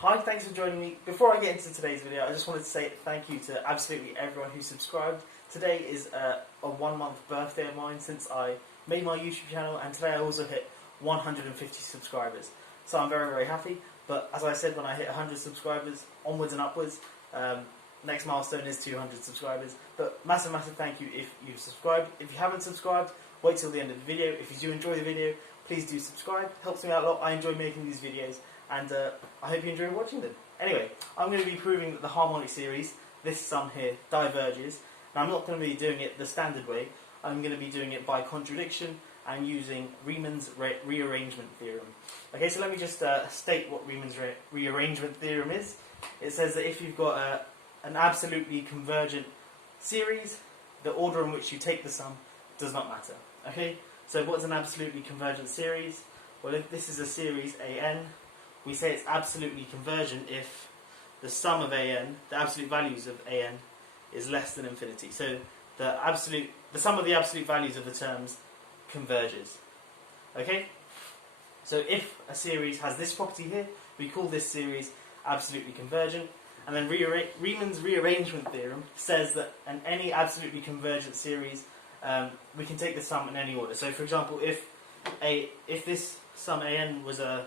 Hi, thanks for joining me. Before I get into today's video, I just wanted to say thank you to absolutely everyone who subscribed. Today is a 1 month birthday of mine since I made my YouTube channel, and today I also hit 150 subscribers. So I'm very, very happy. But as I said, when I hit 100 subscribers, onwards and upwards, next milestone is 200 subscribers. But massive, massive thank you if you've subscribed. If you haven't subscribed, wait till the end of the video. If you do enjoy the video, please do subscribe. Helps me out a lot. I enjoy making these videos, and I hope you enjoy watching them. Anyway, I'm going to be proving that the harmonic series, this sum here, diverges. Now I'm not going to be doing it the standard way. I'm going to be doing it by contradiction and using Riemann's rearrangement theorem. Okay, so let me just state what Riemann's rearrangement theorem is. It says that if you've got an absolutely convergent series, the order in which you take the sum does not matter. Okay, so what's an absolutely convergent series? Well, if this is a series AN, we say it's absolutely convergent if the sum of AN, the absolute values of AN, is less than infinity. So the sum of the absolute values of the terms converges. Okay? So if a series has this property here, we call this series absolutely convergent. And then Riemann's rearrangement theorem says that in any absolutely convergent series, we can take the sum in any order. So for example, if this sum AN was an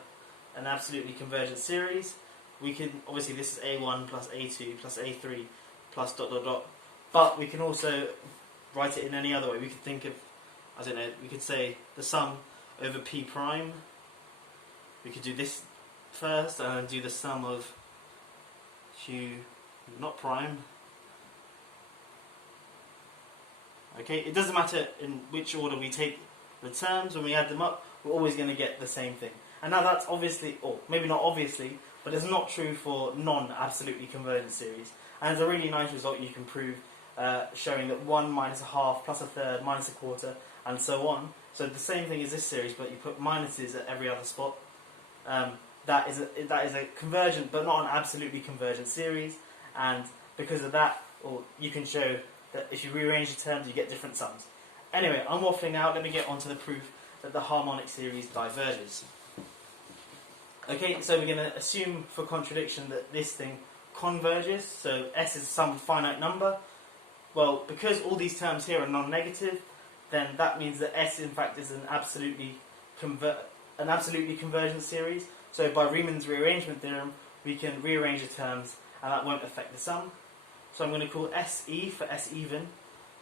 absolutely convergent series, we can, obviously this is A1 plus A2 plus A3 plus ... But we can also write it in any other way. We could think of, I don't know, we could say the sum over P prime. We could do this first and then do the sum of Q not prime. Okay, it doesn't matter in which order we take the terms, when we add them up, we're always going to get the same thing. And now that's obviously, or maybe not obviously, but it's not true for non-absolutely convergent series. And there's a really nice result you can prove, showing that 1 minus a half plus a third minus a quarter and so on. So the same thing as this series, but you put minuses at every other spot. That is a convergent but not an absolutely convergent series, and because of that, or you can show that if you rearrange the terms you get different sums. Anyway, I'm waffling out. Let me get on to the proof that the harmonic series diverges. Okay, so we're going to assume for contradiction that this thing converges, so S is some finite number. Well, because all these terms here are non-negative, then that means that S in fact is an absolutely convergent series. So by Riemann's rearrangement theorem, we can rearrange the terms and that won't affect the sum. So I'm going to call SE for S even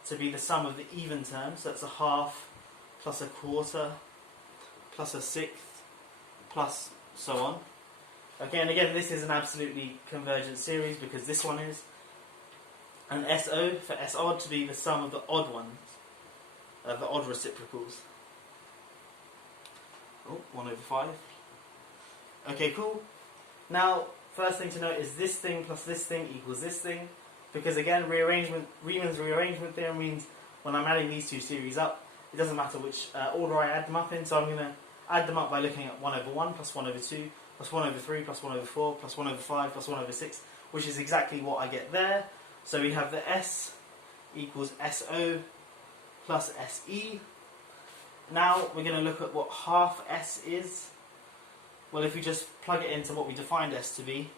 to be the sum of the even terms. So that's a half plus a quarter plus a sixth plus so on. Okay, and again this is an absolutely convergent series because this one is. And SO for S odd to be the sum of the odd ones, the odd reciprocals. 1 over 5. Okay, cool. Now, first thing to note is this thing plus this thing equals this thing, because again, Riemann's rearrangement theorem means when I'm adding these two series up, it doesn't matter which order I add them up in, so I'm going to add them up by looking at 1 over 1 plus 1 over 2 plus 1 over 3 plus 1 over 4 plus 1 over 5 plus 1 over 6, which is exactly what I get there. So we have the S equals SO plus SE. Now we're going to look at what half S is. Well, if we just plug it into what we defined S to be,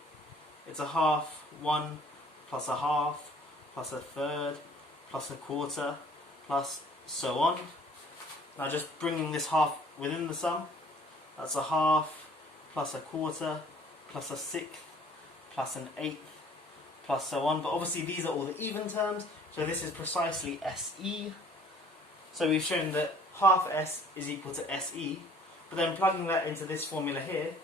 it's a half, 1 plus a half plus a third plus a quarter plus so on. Now just bringing this half within the sum, that's a half plus a quarter plus a sixth plus an eighth plus so on. But obviously these are all the even terms, so this is precisely SE. So we've shown that half S is equal to SE, but then plugging that into this formula here,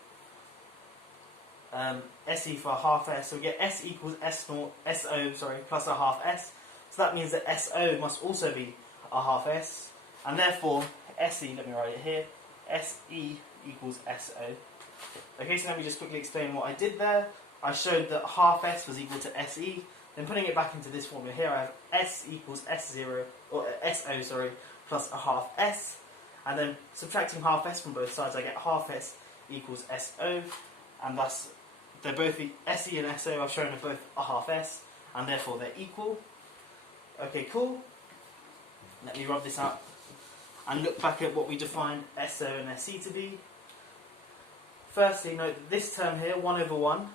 SE for half S, so we get S equals SO plus a half S. So that means that SO must also be a half S, and therefore SE, let me write it here, SE equals SO. Okay, so let me just quickly explain what I did there. I showed that half S was equal to SE, then putting it back into this formula here, I have S equals SO plus a half S, and then subtracting half S from both sides, I get half S equals SO, and thus they're both the SE and SO I've shown are both a half S, and therefore they're equal. Okay, cool. Let me rub this out and look back at what we defined SO and SE to be. firstly, note that this term here, 1 over 1,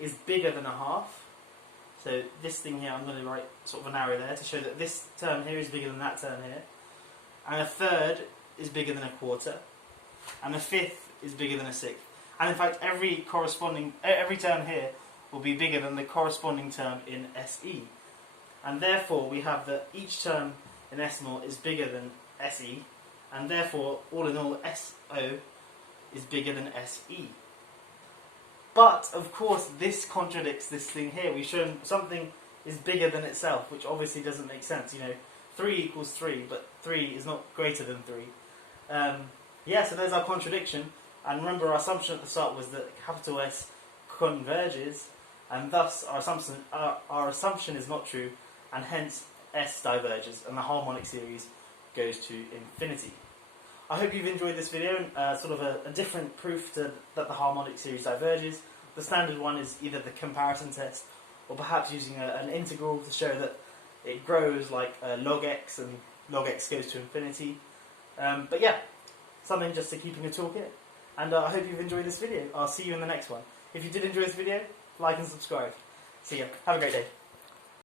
is bigger than a half. So this thing here, I'm going to write sort of an arrow there to show that this term here is bigger than that term here. And a third is bigger than a quarter. And a fifth is bigger than a sixth. And in fact, every term here will be bigger than the corresponding term in SE. And therefore, we have that each term in S0 is bigger than SE. And therefore, all in all, SO is bigger than SE. But, of course, this contradicts this thing here. We've shown something is bigger than itself, which obviously doesn't make sense. 3 equals 3, but 3 is not greater than 3. So there's our contradiction. And remember, our assumption at the start was that capital S converges, and thus our assumption is not true, and hence S diverges, and the harmonic series goes to infinity. I hope you've enjoyed this video, sort of a different proof that the harmonic series diverges. The standard one is either the comparison test, or perhaps using an integral to show that it grows like log x, and log x goes to infinity. But yeah, something just to keep in your toolkit. And I hope you've enjoyed this video. I'll see you in the next one. If you did enjoy this video, like and subscribe. See ya. Have a great day.